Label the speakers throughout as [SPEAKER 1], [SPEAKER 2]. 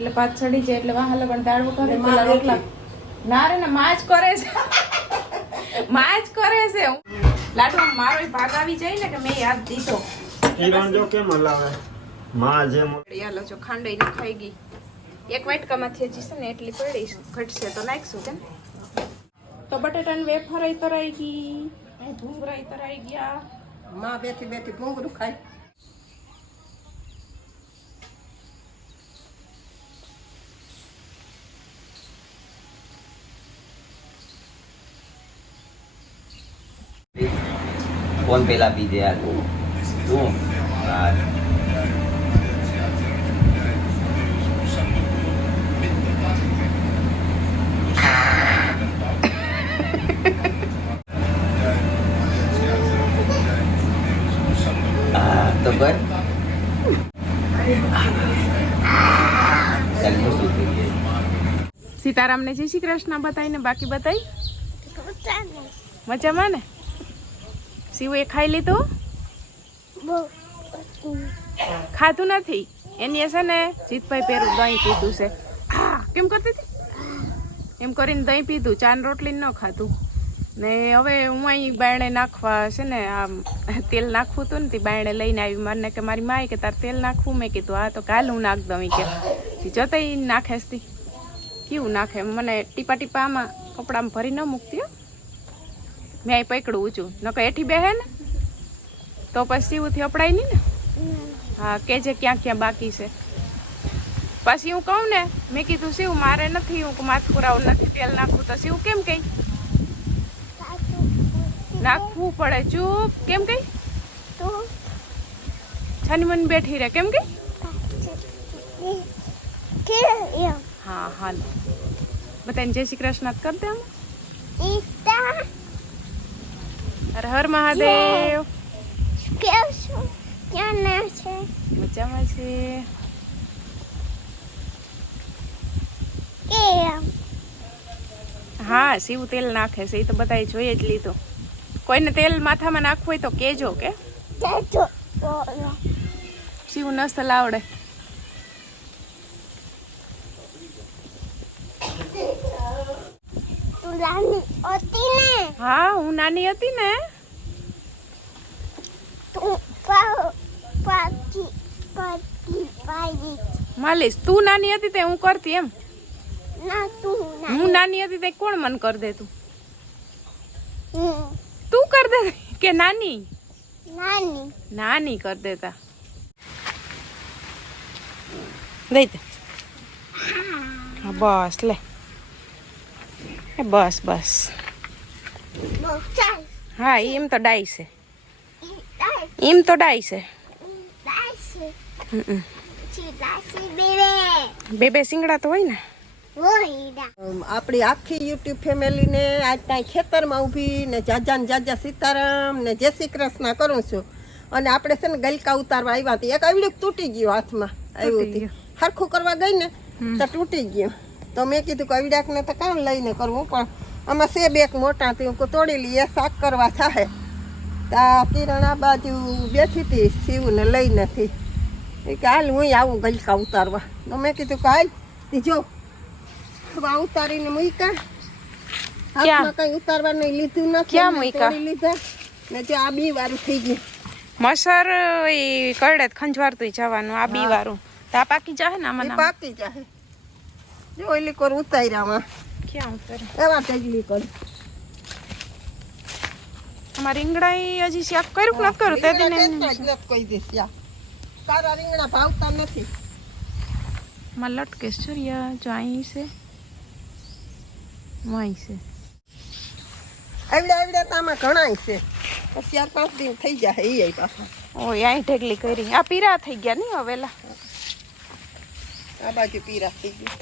[SPEAKER 1] એટલે ભાત ચડી જાય એટલે વાહ પણ દાળ વઘારે પેલા રોટલા. ના રે ને માં જ કરે છે. માં જ કરે છે. લાડુ મારો ભાગ આવી જાય ને કે મેં યાદ દીધો.
[SPEAKER 2] કિરણ જો કેમ હલાવે? માં જે
[SPEAKER 1] હાલો જો ખાંડઈ ને ખાઈ ગઈ. એક વાટકામાંથી હજી છે ને એટલી પડી ઘટશે તો નાખશું કેમ? તો બટેટાની વેફર તરાઈ ગઈ. અહીં ભૂંગરા તરાઈ ગયા.
[SPEAKER 3] માં બેઠી બેઠી ભૂંગરું ખાય.
[SPEAKER 4] ફોન પેલા પી દે યાર. તું હા તો
[SPEAKER 1] સીતારામને જય શ્રી કૃષ્ણ બતાવીને બાકી બતાવી મજામાં ને? એ ખાઈ લીધું? ખાધું નથી? એની છે ને જીતભાઈ પેરું દહીં પીધું છે. હા કેમ કરતી હતી? એમ કરીને દહીં પીધું ચાન રોટલી ન ખાધું. ને હવે હું અહીં બાયણે નાખવા છે ને આમ તેલ નાખવું હતું ને તે બાયણે લઈને આવી. મને કે મારી માએ કે તાર તેલ નાખવું? મેં કીધું હા તો કાલ હું નાખ દઉં. કે જોતા ઈ નાખે તી. કેવું નાખે? મને ટીપા ટીપા આમાં કપડામાં ભરી ન મૂકતી હો. મેં અહીં પકડું ઊંચું. નકર એઠી બેહે ને? તો પછી ઉથી અપડાય નહીં ને? હા કેજે ક્યાં ક્યાં બાકી છે. પછી હું કહું ને, મેં કીધું શિવ, મારે નથી, હું માથું કરાવું નથી, તેલ નાખવું તો શિવ કેમ કઈ? નાખવું પડે. ચૂપ. કેમ કઈ? છાની મન બેઠી રહે. કેમ કઈ? હા હાલ બધાને જય શ્રી કૃષ્ણ કર. હર હર મહાદેવ. મજામાં છે? હા શિવ તેલ નાખે છે એ તો બધાએ જોઈએ જ લીધું. કોઈને તેલ માથામાં નાખવું હોય તો કેજો કે? શિવ નસલ આવડે હા હું નાની હતી ને? માલિશ તું નાની હતી તે હું કરતી એમ. હું નાની હતી તે કોણ મન કર દે તું? તું કર દે કે નાની? નાની. કર દેતા. દઈ દે. બસ લે. એ બસ બસ. હા એમ તો ડાઈ છે. એમ તો ડાઈ છે. હમ. બે બે સિંગડા તો હોય ને?
[SPEAKER 3] આપણી આખી યુટ્યુબ ફેમિલીને આજ ત્યાં ખેતરમાં ઊભી ને જાજા ને જાજા સીતારામ ને જય શ્રી કૃષ્ણ કરું છું. અને આપણે છે ને ગલકા ઉતારવા આવ્યા હતી. એક આવડ્યું તૂટી ગયું હાથમાં આવ્યું હતું. હરખું કરવા ગઈ ને તો તૂટી ગયું. તો મેં કીધું કે આવડ્યાકને તો કામ લઈને કરવું પણ આમાં છે બેક મોટા હતી હું તોડી લઈએ શાક કરવા થાય. તા કિરણ આ બાજુ બેઠી હતી શિવને લઈ નથી. એ કે હાલ હું આવું ગલકા ઉતારવા તો મેં કીધું કે હાલ ઈ જો. ઉતારીને મૂક્યા હાથમાં કઈ ઉતારવાનું લીધું નથી
[SPEAKER 1] ક્યાં મૂક્યા?
[SPEAKER 3] લીધા. ને જો આ બી વારું થઈ ગયું.
[SPEAKER 1] મસર એ કરડે ખંજવારતું જવાનું આ બી વારું. તો આ પાકી જાહે ને આમાં
[SPEAKER 3] પાકી જાહે. જો ઓલી કોર ઉતાર્યામાં
[SPEAKER 1] ક્યાં ઉતરે
[SPEAKER 3] એવા ટેગલી કર
[SPEAKER 1] અમારે હજી શાક કર્યું નથી કર્યું? તે દિને
[SPEAKER 3] જ નથી કોઈ દિવસ યા. તારા રીંગણા ભાવતા નથી.
[SPEAKER 1] માં લટકેશ ચોરિયા જો અહીં છે. વાય છે.
[SPEAKER 3] આવડે આવડે તો આમાં ઘણાય છે. ચાર પાંચ દિન થઈ જાય એ પાછા.
[SPEAKER 1] ઓ અહીં ઢેગલી કરી. આ પીરા થઈ ગયા નહીં હવેલા
[SPEAKER 3] આ બાજુ પીરા થઈ ગયા.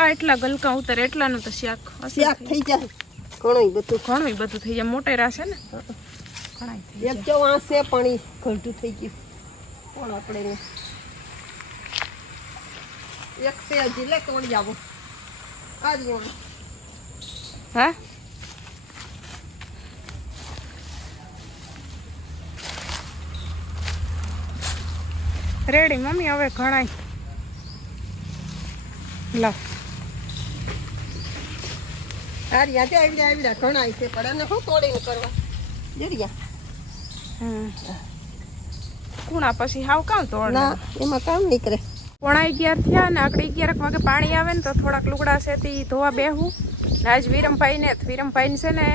[SPEAKER 1] આ એટલા ગલકા ઉતરે એટલાનું તો શાક
[SPEAKER 3] શાક
[SPEAKER 1] થઈ
[SPEAKER 3] જાય. ઘણું બધું.
[SPEAKER 1] ઘણું બધું થઈ જાય. મોટેરા છે ને? ઘણા
[SPEAKER 3] એક જો આ છે પણ એ ઘરડું થઈ ગયું. કોણ આપણે એક તે હજી લે કોણ આવો. આ જ કોણ
[SPEAKER 1] હા? Ready mummy? હવે ઘણાય. લો.
[SPEAKER 3] હારી આજે આવડ્યા આવડ્યા ઘણા છે પણ એને શું તોડીને કરવા? જરિયા
[SPEAKER 1] હમ. કુણા પછી હાવ કામ તોડ
[SPEAKER 3] ના એમાં કામ નીકળે.
[SPEAKER 1] પોણા અગિયાર થયા ને આકડી અગિયાર વાગે પાણી આવે ને તો થોડાક લુગડા છે તે ધોવા બેહું. આજ વિરમભાઈ ને વિરમભાઈ છે ને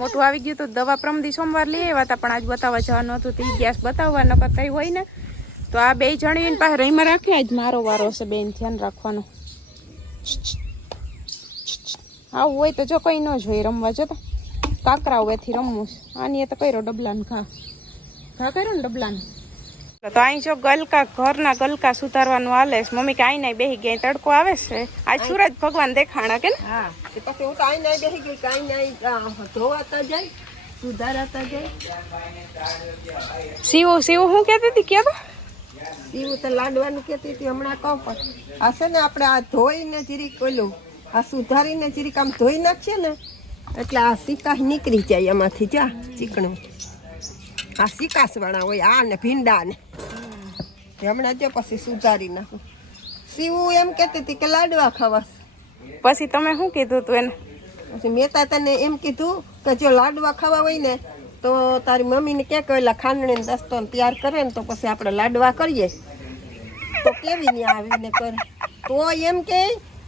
[SPEAKER 1] મોટું આવી ગયું તો દવા પ્રમદી સોમવાર લઈ આવ્યા હતા પણ આજ બતાવવા જવાનું હતું તે ગેસ બતાવવા ન કરતા હોય ને. તો આ બે જણી પાસે રહીમાં રાખે આજ મારો વારો છે બેન ધ્યાન રાખવાનું. આવું હોય તો જો કંઈ ન જોઈએ રમવા જતો કાકરા હોવેથી રમવું આની એ તો કર્યો ડબલાન ઘા. ઘા કર્યો ને ડબલાને? તો અહીં જો ગલકા ઘરના ગલકા સુધારવાનું હાલે છે. મમ્મી આઈ નહીં બેહી ગયા તડકો આવે છે. આ સૂરજ ભગવાન દેખાણા કે ને?
[SPEAKER 3] હા. પછી હું તો આઈ નહીં બેહી ગઈ કાંઈ નહીં ધોવાતા જાય સુધારાતા જાય.
[SPEAKER 1] શિવ શિવ હું કહેતી હતી કે
[SPEAKER 3] એવું તો લાડવાનું કહેતી હતી હમણાં કહું પણ આ છે ને આપણે આ ધોઈને જીરીક ઓલું આ સુધારીને જીરીક આમ ધોઈ નાખીએ ને એટલે આ સિકાસ નીકળી જાય એમાંથી જા ચીકણું. આ સિકાસવાળા હોય આ ને ભીંડા ને. હમણાં જો પછી સુધારી નાખું. સીવું એમ કહેતી હતી કે લાડવા ખાવાસ
[SPEAKER 1] પછી તમે શું કીધું તું એને?
[SPEAKER 3] પછી મેં તને એમ કીધું કે જો લાડવા ખાવા હોય ને તો તારી મમ્મીને કે ઓલા ખાંડણી દસ્તો તૈયાર કરે ને તો પછી આપણે લાડવા કરીએ. તો કેવી ને આવીને કરે. તો એમ કે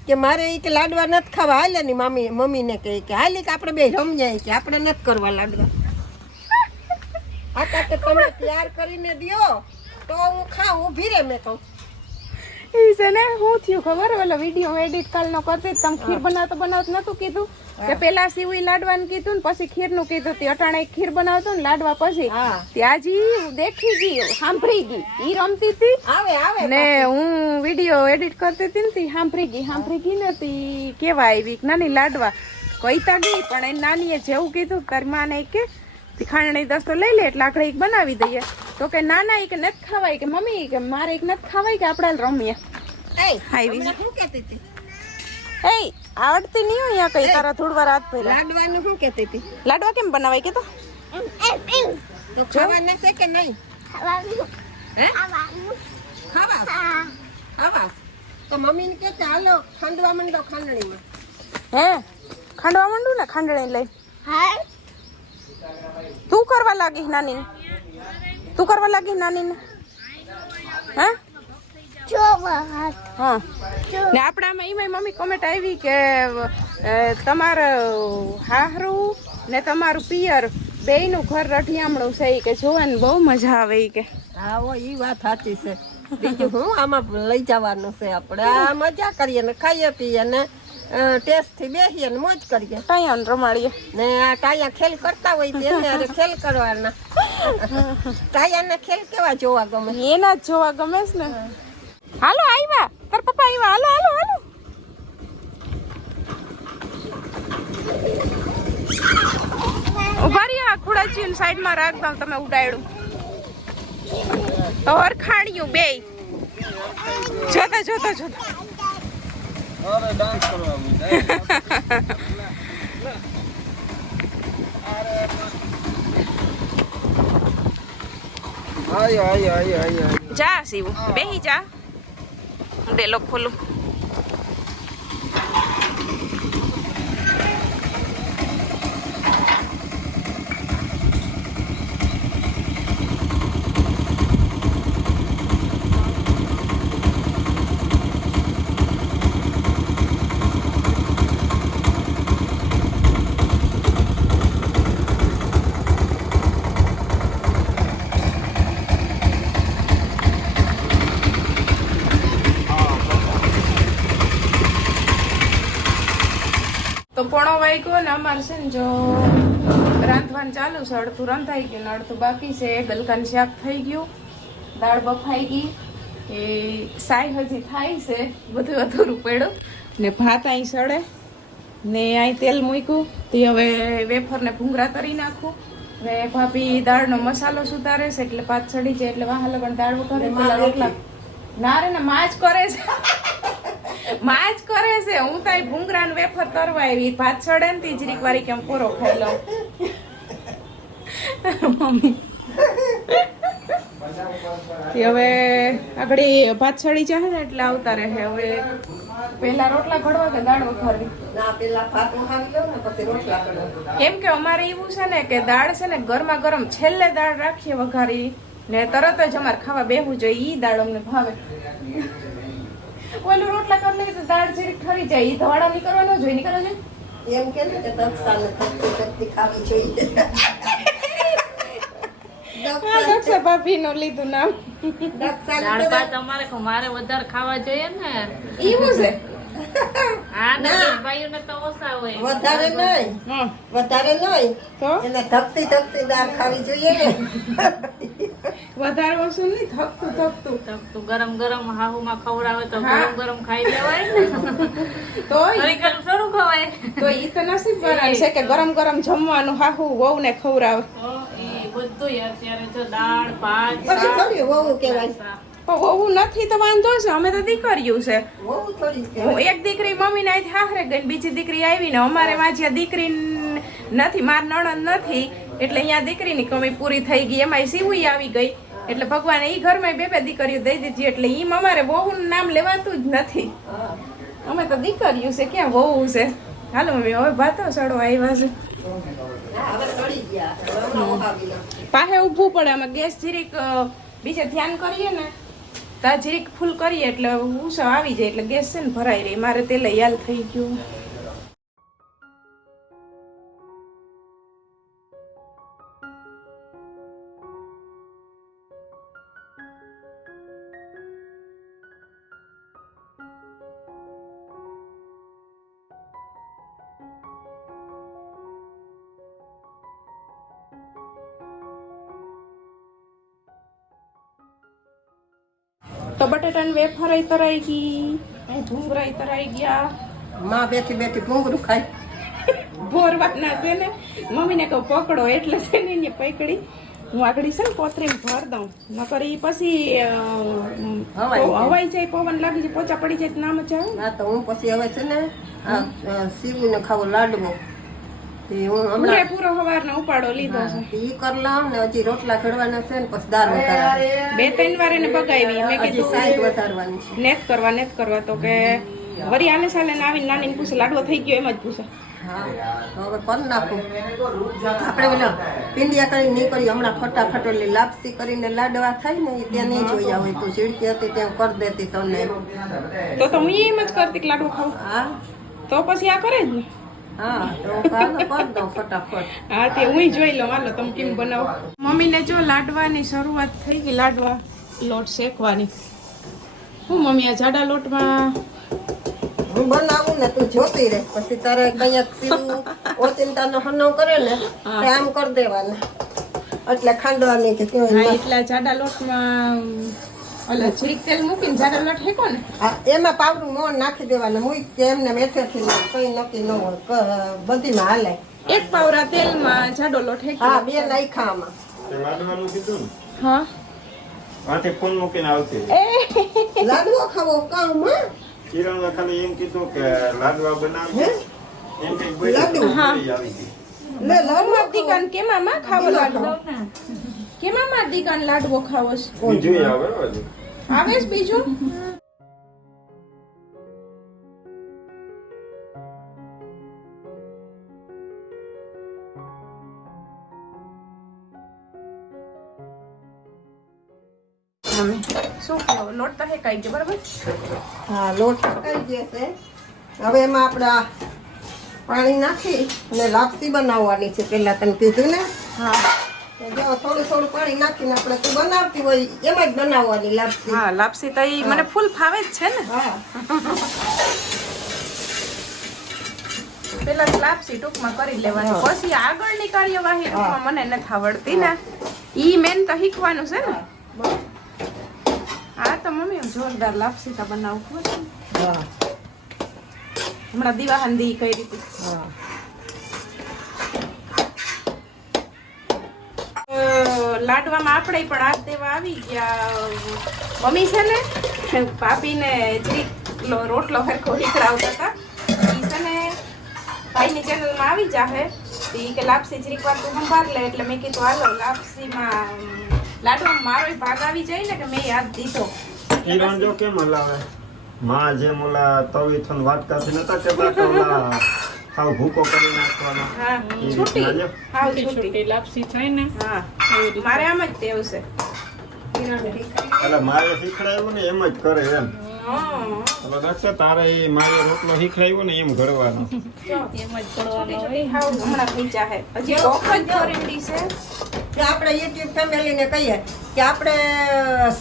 [SPEAKER 3] કે મારે એ કે લાડવા નથી ખાવા. હાલે ને મમ્મી મમ્મીને કહે કે હાલી કે આપણે બે રમજાય કે આપણે નથી કરવા લાડવા. આ કે તમે તૈયાર કરીને દ્યો. તો હું ખાઉં ઊભી રે મેં કહું
[SPEAKER 1] એ છે ને હું થયું ખબર? ઓલો વીડિયો એડિટ કાલનો કરતી તમે ખીર બનાવતો બનાવતો નતું કીધું? કે પેલા સીવી લાડવાનું કીધું ને પછી ખીરનું કીધું તે અટાણે ખીર બનાવતો ને લાડવા પછી. ત્યાંજી દેખી ગઈ સાંભળી ગઈ. ઈ રમતી હતી.
[SPEAKER 3] આવે આવે
[SPEAKER 1] ને હું વીડિયો એડિટ કરતી હતી ને તી સાંભળી ગઈ સાંભળી ગઈ ને તી. કેવા આવી નાની લાડવા. કહીતા ગઈ પણ એ નાનીએ જેવું કીધું તારી માને કે તી ખાંડણી દસ્તો લઈ લે એટલે આપણે એક બનાવી દઈએ. તો કે ના ના એક નથી ખાવાય કે મમ્મી કે મારે એક નથી ખાવાય કે આપણે રમીએ.
[SPEAKER 3] એ
[SPEAKER 1] આવડતી નહીં હોય અહીંયા કઈ તારા થોડવા વાર પહેલા.
[SPEAKER 3] લાડવાનું શું કહેતી હતી?
[SPEAKER 1] લાડવા કેમ બનાવાય કે તો?
[SPEAKER 3] તો ખાવાના છે કે નહીં? હે? ખાવા? ખાવા? તો મમ્મીને કે કે ચાલો ખાંડવા મંડો ખાંડણીમાં.
[SPEAKER 1] હે? ખાંડવા મંડું ને ખાંડણી લઈ? તું કરવા લાગી નાની તું કરવા લાગી નાની ને હા. ને આપણામાં એમાં મમ્મી કોમેન્ટ આવી કે તમારું હાહરું ને તમારું પિયર બેયનું ઘર રઢિયામણું છે કે જોવાની બહુ મજા આવે કે.
[SPEAKER 3] હા, હો એ વાત સાચી છે. બીજું હું આમાં લઈ જવાનું છે આપણે? આ મજા કરીએ ને, ખાઈએ પીએ ને. ટેસ્ટથી બેસીએ ને મોજ કરીએ.
[SPEAKER 1] ટાયાને રમાડીએ.
[SPEAKER 3] ને આ ટાયા ખેલ કરતા હોય તો અરે ખેલ કરવાના. ટાયાના ખેલ કેવા જોવા ગમે?
[SPEAKER 1] એના જ જોવા ગમે છે ને. હાલો આવ્યા તાર પપ્પા આવ્યા હાલો હાલો હાલો. ઊભા રહ્યા ખુડાચી સાઈડમાં રાખ દઉં તમે ઉડાડ્યું તો હરખાણ્યું બે જોતા જોતા જોતા. જા સીવું બેહી જા ડેલો ખોલું તો પોણો વાગ્યો ને અમારે છે ને જો રાંધવાનું ચાલુ છે અડધું રંધાઈ ગયું ને અડધું બાકી છે. ગલકાન શાક થઈ ગયું. દાળ બફાઈ ગઈ. એ સાઈ હજી થાય છે બધું અધૂરું પડ્યું. ને ભાત અહીં સડે. ને અહીં તેલ મૂક્યું. તે હવે વેફરને ભૂંગરા તરી નાખું. ને ભાભી દાળનો મસાલો સુધારે છે એટલે ભાત સડી જાય એટલે વાહ લગન દાળ પેલા રોટલા ના રે ને માં જ કરે છે. માં જ કરે છે. હું તાઈ ભૂંગરા વેફર તરવા આવી. ભાત છડે ને જરીક વારી કેમ પૂરો ખાઈ લઉં. મમ્મી. હવે આગળ ભાત છડી જાય ને એટલે આવતા રહે. હવે પહેલા રોટલા ઘડવા કે દાળ વઘારવી
[SPEAKER 3] ના પેલા ભાત વઘારી લો ને પછી રોટલા ઘડવા.
[SPEAKER 1] કેમ કે અમારે એવું છે ને કે દાળ છે ને ગરમા ગરમ છેલ્લે દાળ રાખીએ વઘારી ને તરત જ અમારે ખાવા બેહવું જોઈએ. ઈ દાળ અમને ભાવે. ઓલું રોટલા કરી લઈએ તો દાળ જરીક ઠરી જાય. ઈ ધવાડા નહીં કરવા ન જોઈએ નહીં
[SPEAKER 3] એમ કે ને કે દક્ષાને ધકતી ધકતી ખાવી જોઈએ. દક્ષા
[SPEAKER 1] દક્ષા ભાભીનું લીધું નામ.
[SPEAKER 5] ખ- મારે વધારે ખાવા જોઈએ ને.
[SPEAKER 1] એવું છે?
[SPEAKER 3] વધારે નહીં. વધારે નહીં. એને ધકતી ધકતી દાળ ખાવી જોઈએ. ને
[SPEAKER 1] વધારે ઓછું નહીં થકતું થકતું
[SPEAKER 5] તો ગરમ ગરમ હાહુમાં ખવડાવે તો ગરમ ગરમ ખાઈ લેવાય ને.
[SPEAKER 1] તો
[SPEAKER 5] ગરમ થોડું ખવાય.
[SPEAKER 1] તો ઈ તો નસીબ વાળા છે કે ગરમ ગરમ જમવાનું હાહુ વહુ ને ખવડાવે
[SPEAKER 5] એ બધું અત્યારે જો દાળ ભાત
[SPEAKER 3] પછી થોડી વહુ કહેવાય.
[SPEAKER 1] વહુ નથી તો વાંધો છે. અમે તો દીકરીયું છે. હું એક દીકરી મમ્મી ના હાહરે ગઈ બીજી દીકરી આવી ને અમારે વાંચ્યા દીકરી નથી માર નણંદ નથી એટલે અહીંયા દીકરીની કમી પૂરી થઈ ગઈ. એમાં સીવું આવી ગઈ. એટલે ભગવાને એ ઘરમાં બે બે દીકરીઓ દઈ દીધી. એટલે એમ અમારે વહુનું નામ લેવાતું જ નથી. અમે તો દીકરીયું છે. ક્યાં વહુ છે? હાલો મમ્મી હવે ભાતો સડો આવ્યા છે.
[SPEAKER 3] હવે હવે.
[SPEAKER 1] પાસે ઊભું પડે. અમે ગેસ જીરીક બીજે ધ્યાન કરીએ ને તા જીરીક ફૂલ કરીએ એટલે ઉષા આવી જાય, એટલે ગેસ છે ને ભરાઈ રહી. મારે તે લઈ યાલ થઈ ગયું. બટાટાની વેફર તરાઈ ગઈ. ભૂંગળા તરાઈ ગયા.
[SPEAKER 3] માં બેઠી બેઠી ભૂંગરું ખાય.
[SPEAKER 1] ભોરવાના છે ને. મમ્મીને કહું પકડો એટલે છે ને એને પકડી. હું આગળ છે ને પોતરીને ભર દઉં. નકર ઈ પછી
[SPEAKER 3] હવાઈ જાય.
[SPEAKER 1] પવન લાગી જાય પોચા પડી જાય નામ જાય આવે
[SPEAKER 3] હા તો હું પછી હવે છે ને સીવું ને ખાવું લાડવો. હમણાં
[SPEAKER 1] પૂરો હવારનો ઉપાડો લીધો છે.
[SPEAKER 3] ઈ કરી ને હજી રોટલા ઘડવાના છે ને પછી દાળ વધારવાની.
[SPEAKER 1] બે ત્રણ વાર એને બગાવી મેં કીધું
[SPEAKER 3] સાઈડ વધારવાની છે.
[SPEAKER 1] નેત કરવા નેત કરવા તો કે વરી આને સાલે ને આવીને નાનીને પૂછે લાડવો થઈ ગયો એમ જ પૂછે.
[SPEAKER 3] હા હવે કરી નાખું. આપણે પેલા પિંડિયા કરી નીકળી હમણાં ફટાફટ ઓલી લાપસી કરીને લાડવા થાય ને ત્યાં નહીં જોયા હોય. તો ઝીડકી હતી ત્યાં કરી દેતી તમને
[SPEAKER 1] તો તો હું એમ જ કરતી કે લાડવો ખાવું.
[SPEAKER 3] હા.
[SPEAKER 1] તો પછી આ કરે જ ને.
[SPEAKER 3] હા તો કાલો કરી દઉં ફટાફટ?
[SPEAKER 1] હા તે હું જોઈ લઉં હાલો તમે કેમ બનાવો? મમ્મીને જો લાડવાની શરૂઆત થઈ ગઈ લાડવા લોટ શેકવાની. હું મમ્મી આ જાડા લોટમાં?
[SPEAKER 3] હું બનાવું ને તું જોતી રહે પછી તારે કંઈક સીવું ઓચિંતાનો હનો કરે ને તે આમ કરી દેવાના. એટલે ખાંડવાની કે
[SPEAKER 1] એટલા જાડા લોટમાં ઓલા છીક તેલ મૂકીને જાડા લોટ હેકો ને?
[SPEAKER 3] હા, એમાં પાવડું મોણ નાખી દેવાનું. મૂક કે એમને મેઠેથી કઈ નક્કી ન હોય. બધીમાં હાલે.
[SPEAKER 1] એક પાવરા તેલમાં જાડો લોટ હેકો
[SPEAKER 3] હા બે નાખ્યા આમાં
[SPEAKER 2] તે લાડવાનું કીધું
[SPEAKER 1] હા.
[SPEAKER 2] માથે ફોન મૂકીને આવતી
[SPEAKER 3] લાડવો ખાવો કામમાં
[SPEAKER 2] કિરણ ખાલી એમ કીધું કે લાડવા બનાવજે એમ કઈ બોલી? આવી ગઈ.
[SPEAKER 3] લે લાડવો
[SPEAKER 1] માર કેમાં માં ખાવો લાડવો? કેમાં માર દીકાન લાડવો ખાવો છે?
[SPEAKER 2] બીજું આવે હો હજુ.
[SPEAKER 1] આવે છે બીજું? શું? લોટ તો હેકાઈ ગયો બરાબર?
[SPEAKER 3] હા લોટ કઈ ગયો છે. હવે એમાં આપણે પાણી નાખી અને લાપસી બનાવવાની છે. પેલા તને કીધું ને?
[SPEAKER 1] હા.
[SPEAKER 3] જો થોડું થોડું પાણી નાખીને આપણે તું બનાવતી હોય એમ જ બનાવવાની લાપસી.
[SPEAKER 1] હા લાપસી તો ઈ મને ફૂલ ફાવે જ છે ને.
[SPEAKER 3] હા.
[SPEAKER 1] પેલા લાપસી ટૂંકમાં કરી લેવાની. પછી આગળની કાર્યવાહી ટૂંકમાં મને નથી આવડતી ને. ઈ મેન તો શીખવાનું છે ને. હા તો મમ્મી જોરદાર લાપસી તો બનાવું. ખબર છે હમણાં દિવાહંદી કઈ રીતે
[SPEAKER 3] હા.
[SPEAKER 1] લાડવામાં આપણે પણ હાથ દેવા આવી ગયા. મમ્મી છે ને, ભાભીને જરીક રોટલો હરખો નીકળાવતા હતા, ઈ છે ને ભાઈની ચેનલમાં આવી જાહે. એ કે લાપસી જરીક વાર તું સંભાળ લે, એટલે મેં કીધું, હાલો, લાપસીમાં, લાડવામાં મારો ભાગ આવી જાય ને, કે મેં હાથ દીધો.
[SPEAKER 2] જો કેમ હલાવે? માં જેમ ઓલા તવી વાટકાથી નતા કે ખાવ ભૂકો કરી નાખવાનો.
[SPEAKER 1] હા છૂટી. હાવ
[SPEAKER 5] છૂટી લાપસી થાય ને.
[SPEAKER 1] હા. મારે આમ જ તેવું છે.
[SPEAKER 2] એટલે મારે શીખડાયું ને એમ જ કરે એમ. હવે નકશે તારે એ મારે રોટલો શીખડાયો ને એમ ઘડવાનો
[SPEAKER 5] એમ જ પડવાનો
[SPEAKER 1] હમણાં થઈ જાહે. હજી કોક જ ફોરેનડી છે.
[SPEAKER 3] કે આપણે યુટ્યુબ ફેમિલીને કહીએ કે આપણે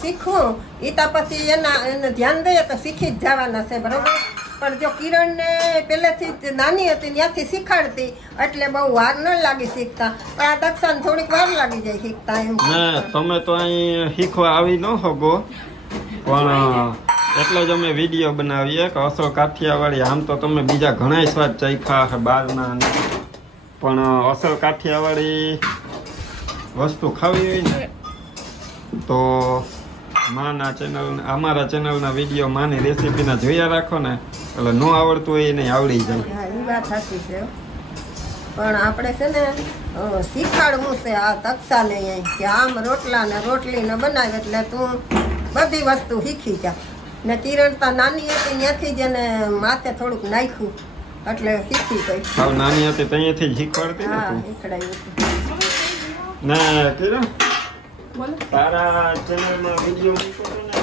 [SPEAKER 3] શીખવું એ તો પછી એના એને ધ્યાન દઈએ તો શીખી જ જવાના છે બરોબર? પણ જો કિરણને પહેલેથી જ નાની હતી, ત્યાંથી શીખાડતી, એટલે બહુ વાર ન લાગી શીખતા. પણ આ દક્ષાને થોડીક વાર લાગી જાય શીખતા એમ.
[SPEAKER 2] ને તમે તો અહીં શીખવા આવી ન હોગો. પણ, એટલે જ અમે વીડિયો બનાવીએ કે અસલ કાઠિયાવાડી, આમ તો તમે બીજા ઘણા સ્વાદ ચાખ્યા છે બહારના પણ અસલ કાઠિયાવાડી વસ્તુ ખાવી હોય ને, તો માના ચેનલ અમારા ચેનલના વીડિયો માની રેસીપીના જોયા રાખો ને એટલે ન આવડતું હોય એને આવડી જાય.
[SPEAKER 3] હા એ વાત સાચી છે. પણ આપણે છે ને અ, શીખાડવું છે આ તક્ષા ને કે આમ રોટલા ને રોટલી ને બનાવે એટલે તું બધી વસ્તુ શીખી જા. ને કિરણ તો નાની હતી ત્યાંથી જ એને માથે થોડુંક નાખ્યું એટલે શીખી ગઈ.
[SPEAKER 2] સાવ નાની હતી ત્યાંથી જ શીખવાડતી
[SPEAKER 3] હા શીખડાયું
[SPEAKER 2] ને કિરણ? તારા ચેનલમાં વીડિયો મૂક્યો હતો ને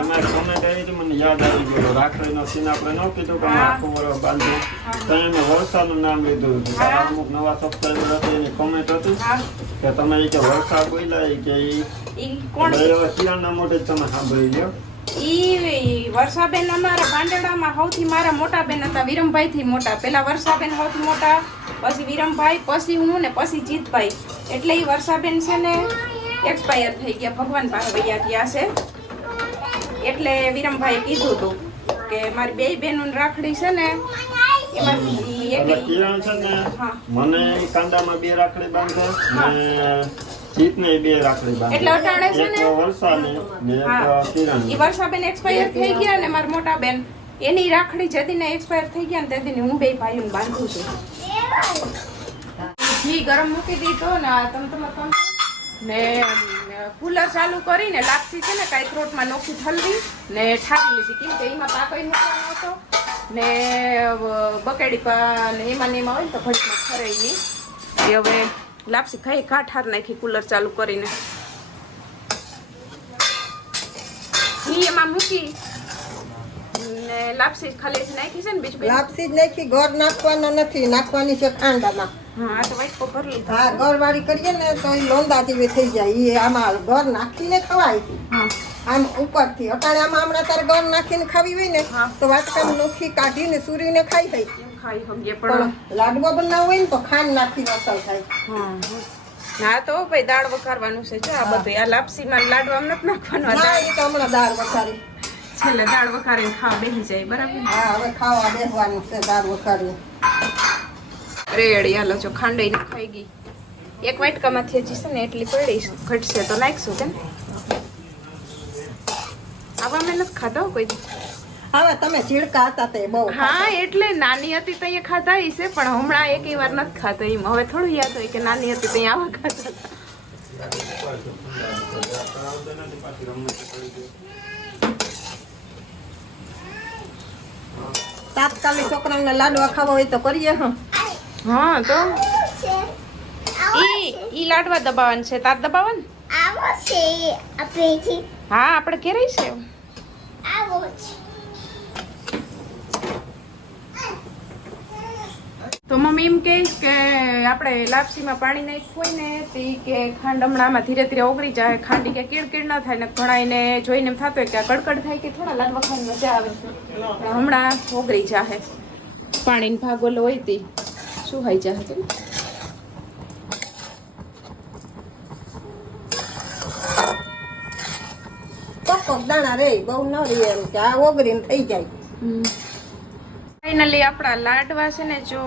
[SPEAKER 2] એમાં કોમેન્ટ આવી હતી મને યાદ આવી ગયો. રાખડીનો સીન આપણે ન કીધું
[SPEAKER 1] હા.
[SPEAKER 2] આખું વરસ બાંધ્યું તો એને વરસાદનું નામ લીધું હતું. તારા. અમુક નવા સબસ્ક્રાઈબર હતી એની કોમેન્ટ હતી કે તમે ઈ કે વરસાદ બોલ્યા કે એ કિરણના મોઢે જ તમે સાંભળી લ્યો.
[SPEAKER 1] ઈ વર્ષાબેન અમારા ભાંડેડામાં સૌથી મારા મોટા બેન હતા વિરમભાઈ થી મોટા. પેલા વર્ષાબેન સૌથી મોટા પછી વિરમભાઈ પછી હું ને પછી જીતભાઈ. એટલે ઈ વર્ષાબેન છે ને એક્સપાયર થઈ ગયા. ભગવાન પાસે વૈયા ગયા છે. એટલે વિરમભાઈ કીધું હતું કે મારી બે બહેનોની રાખડી છે ને.
[SPEAKER 2] મને કાંદામાં બે રાખડી બાંધે ને બે રાખડી બાંધે.
[SPEAKER 1] એટલે અટાણે છે ને-.
[SPEAKER 2] એક
[SPEAKER 1] વર્ષાબેન એક્સપાયર થઈ ગયા ને મારા મોટા બેન. એની રાખડી જેદીને એક્સપાયર થઈ ગયા ને તેદીને હું બે ભાઈઓને બાંધું છું. ઘી ગરમ મૂકી દીધો ને તમે તમે તમ તમ ને કુલર ચાલુ કરીને લાપસી છે ને કાંઈ થ્રોટમાં નોખી ઠલવી ને ઠારી લીધી. કેમ કે એમાં તાકોઈ મૂકવાનો હતો. ને બકેડી પા, ને એમાં ને એમાં હોય ને તો ઘડીમાં ખરાઈ નહીં એ હવે લાપસી ખાઈ ઘા ઠાર નાખી, કુલર ચાલુ કરીને. ઘી એમાં મૂકી ને લાપસી ખાલી નાખી છે ને બીજું
[SPEAKER 3] લાપસી જ નાખી ગોળ નાખવાનો નથી, નાખવાની છે ખાંડામાં.
[SPEAKER 1] હા
[SPEAKER 3] હા ગોળવાળી કરીએ ને તો એ લોંદા જેવી થઈ જાય. એ આમાં ઘર નાખીને ખવાય. આમ ઉપરથી. અટાણે આમાં હમણાં તારે ઘર નાખીને ખાવી હોય ને. તો વાટકામાં નોખી કાઢીને સુરીને ખાઈ જાય
[SPEAKER 1] પણ.
[SPEAKER 3] લાડવા બનાવ હોય ને તો ખાંડ નાખી અસર થાય.
[SPEAKER 1] હા. ના તો ભાઈ દાળ વઘારવાનું છે. જો આ બધું આ લાપસીમાં લાડવા નથી નાખવાનું
[SPEAKER 3] ના એ તો હમણાં દાળ વઘારી.
[SPEAKER 1] છેલ્લે દાળ વઘારીને ખાવા બેસી જાય બરાબર?
[SPEAKER 3] હા હવે ખાવા બેસવાનું છે દાળ વઘારી
[SPEAKER 1] રેડી. હાલો જો ખાંડઈ ખાઈ ગઈ. એક વાટકામાંથી હજી છે ને એટલી પડી. ઘટશે તો નાખશું કેમ? આવા મેં નથી ખાધો કોઈ.
[SPEAKER 3] હવે તમે ચીડકા હતા તે બહુ
[SPEAKER 1] હા એટલે નાની હતી તો ખાધા ઈ છે પણ હમણાં એક વાર નથી ખાધા એમ. હવે થોડું યાદ હોય કે નાની હતી ત્યાં આવા ખાધા
[SPEAKER 3] તાત્કાલિક છોકરાને લાડવા ખાવા હોય તો કરીએ હા.
[SPEAKER 1] હા તો ઈ ઈ લાડવા દબાવવાનું છે. તાત દબાવવાનું?
[SPEAKER 6] આવો છે આપણેથી
[SPEAKER 1] હા આપણે ઘેરે છે.
[SPEAKER 6] આવો છે.
[SPEAKER 1] તો મમ્મી એમ કહે કે આપણે લાપસીમાં પાણી નાખ્યું ને તે કે ખાંડ હમણાંમાં ધીરે ધીરે ઓગળી જાય. ખાંડી કે કીડ ના થાય ને ઘણા એને જોઈને એમ થતું હોય કે આ કડકડ થાય કે થોડા લાડવા ખાવાની મજા આવે. હમણાં ઓગળી જાહે. પાણીનો ભાગ ઓલો હોય તે. શું હોય જાહે કે
[SPEAKER 3] કોક કોક દાણા રે બહુ ન રે એમ કે આ ઓગરીને થઈ જાય.
[SPEAKER 1] ફાઇનલી આપણા લાડવા છે ને જો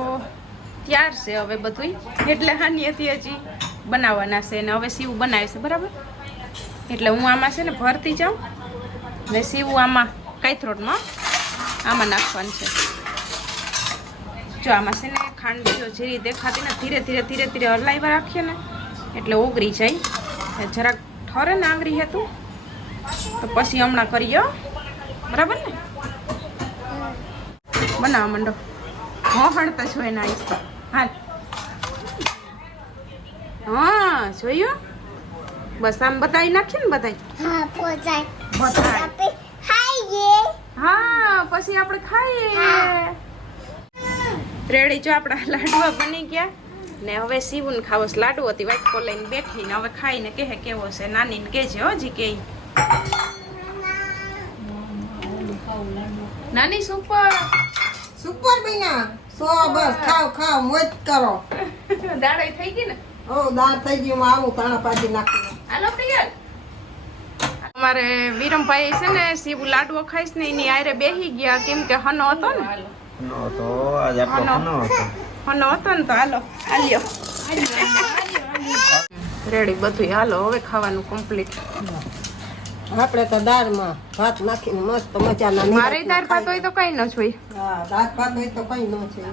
[SPEAKER 1] તૈયાર છે હવે બધું એટલે હાનિયથી હજી બનાવવાના છે ને હવે સીવું બનાવે છે બરાબર? એટલે હું આમાં છે ને ભરતી જાઉં ને સીવું આમાં કાઈથરોટમાં આમાં નાખવાનું છે. જો આમાં છે ને ખાંડ જો જીરી દેખાતી ને ધીરે ધીરે ધીરે ધીરે હલાવ્યા રાખીએ ને એટલે ઓગળી જાય. જરાક ઠરે ને આંગળી હેતું. તો પછી હમણાં કરીએ બરાબર ને? બનાવવા માંડો. હણતા છો એના આઈસ હાલ. હા જોયું? બસ આમ બતાવી નાખીએ ને
[SPEAKER 6] હા ખાઈએ.
[SPEAKER 1] હા પછી આપણે ખાઈએ. રેડી જો આપણા લાડવા બની ગયા. ને હવે સીવું ખાવો. લાડુ. હતી વાટકો લઈને બેઠી ને હવે ખાઈને કહે કેવો છે. નાની ને કેજે હો હજી કે નાની સુપર.
[SPEAKER 3] સુપર બીના સો બસ ખાવ ખાવ મોજ કરો.
[SPEAKER 1] દાડાઈ થઈ ગઈ ને?
[SPEAKER 3] ઓ દાળ થઈ ગઈ હું આવું તાણા પાછી નાખી
[SPEAKER 1] હાલો પ્રિયલ. અમારે વિરમભાઈ છે ને શિવ લાડવો ખાઈશ ને એની આયરે બેહી ગયા. કેમ કે હનો હતો ને.
[SPEAKER 2] નો તો આજ આપણો. હનો. હતો.
[SPEAKER 1] હનો હતો ને તો હાલો હાલ્યો. રેડી બધું હાલો હવે ખાવાનું કમ્પ્લીટ
[SPEAKER 3] આપણે તો દાળમાં ભાત નાખીને મસ્ત મજાના
[SPEAKER 1] મારે દાળ ભાત હોય તો કઈ ન જોઈ.
[SPEAKER 3] હા દાળ ભાત હોય તો કઈ ન છે